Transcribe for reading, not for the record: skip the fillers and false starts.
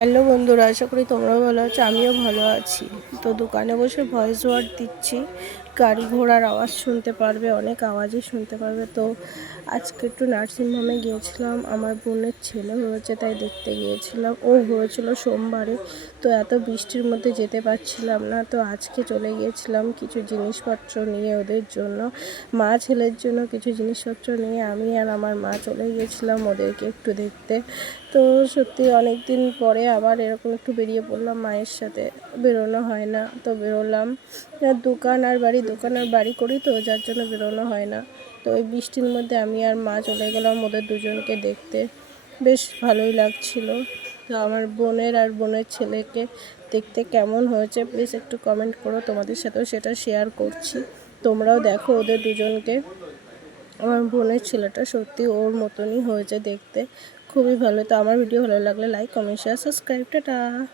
Hello বন্ধুরা, আশা করি তোমরাও ভালো আছো। আমিও ভালো আছি। তো দোকানে বসে ভয়েস ওভার দিচ্ছি, গাড়ি ঘোড়ার আওয়াজ শুনতে পারবে, অনেক আওয়াজই শুনতে পারবে। তো আজকে একটু নার্সিংহোমে গিয়েছিলাম, আমার বোনের ছেলে হয়েছে তাই দেখতে গিয়েছিলাম। ও হয়েছিল সোমবারে, তো এত বৃষ্টির মধ্যে যেতে পারছিলাম না, তো আজকে চলে গিয়েছিলাম কিছু জিনিসপত্র নিয়ে ওদের জন্য, মা ছেলের জন্য কিছু জিনিসপত্র নিয়ে আমি আর আমার মা চলে গিয়েছিলাম ওদেরকে একটু দেখতে। তো সত্যি অনেক দিন পরে আবার এরকম একটু বেরিয়ে পড়লাম, মায়ের সাথে বেরোনো হয় না, তো বেরোলাম। দোকান আর বাড়ি করি, তো যার জন্য বেরোনো হয় না। তো ওই বৃষ্টির মধ্যে আমি আর মা চলে গেলাম ওদের দুজনকে দেখতে, বেশ ভালোই লাগছিল। তো আমার বোনের আর বোনের ছেলেকে দেখতে কেমন হয়েছে প্লিজ একটু কমেন্ট করো, তোমাদের সাথেও সেটা শেয়ার করছি। তোমরাও দেখো ওদের দুজনকে। আমার বোনের ছেলেটা সত্যি ওর মতনই হয়েছে দেখতে, খুবই ভালো। তো আমার ভিডিও ভালো লাগলে like, comment, share, subscribe. Tata.